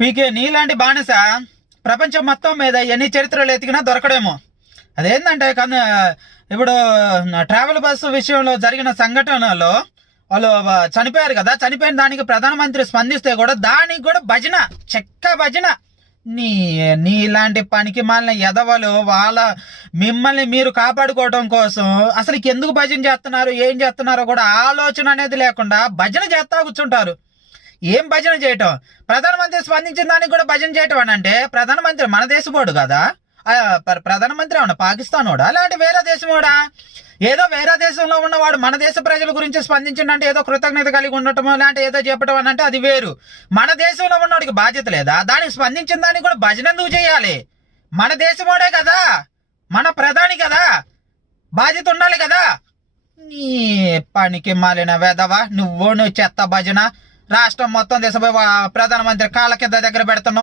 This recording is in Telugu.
పీకే నీలాంటి బానిస ప్రపంచం మొత్తం మీద ఎన్ని చరిత్రలు ఎతికినా దొరకడేమో. అదేంటంటే కానీ ఇప్పుడు ట్రావెల్ బస్సు విషయంలో జరిగిన సంఘటనలో వాళ్ళు చనిపోయారు కదా చనిపోయిన దానికి ప్రధానమంత్రి స్పందిస్తే కూడా దానికి కూడా భజన చెక్క భజన. నీ నీలాంటి పనికి మాలిన ఎదవలు వాళ్ళ మిమ్మల్ని మీరు కాపాడుకోవడం కోసం అసలు ఎందుకు భజన చేస్తున్నారు ఏం చేస్తున్నారో కూడా ఆలోచన అనేది లేకుండా భజన చేస్తా కూర్చుంటారు. ఏం భజన చేయటం? ప్రధానమంత్రి స్పందించిన దానికి కూడా భజన చేయటం అని అంటే ప్రధానమంత్రి మన దేశపోడు కదా? ఆ, ప్ర- ప్రధానమంత్రి అవునా పాకిస్తానోడా? లేదంటే వేరే దేశమోడా? ఏదో వేరే దేశంలో ఉన్నవాడు మన దేశ ప్రజల గురించి స్పందించిందంటే ఏదో కృతజ్ఞత కలిగి ఉండటమో లాంటి ఏదో చెప్పటం అని అంటే అది వేరు. మన దేశంలో ఉన్నవాడికి బాధ్యత లేదా? దానికి స్పందించిన దానికి కూడా భజన ఎందుకు చేయాలి? మన దేశమోడే కదా? మన ప్రధాని కదా? బాధ్యత ఉండాలి కదా? నీ పనికి మాలిన వేదవా నువ్వు నువ్వు చెత్త భజన రాష్ట్రం మొత్తం దేశ ప్రధానమంత్రి కాళ్ళ కింద దగ్గర పెడుతున్నాం.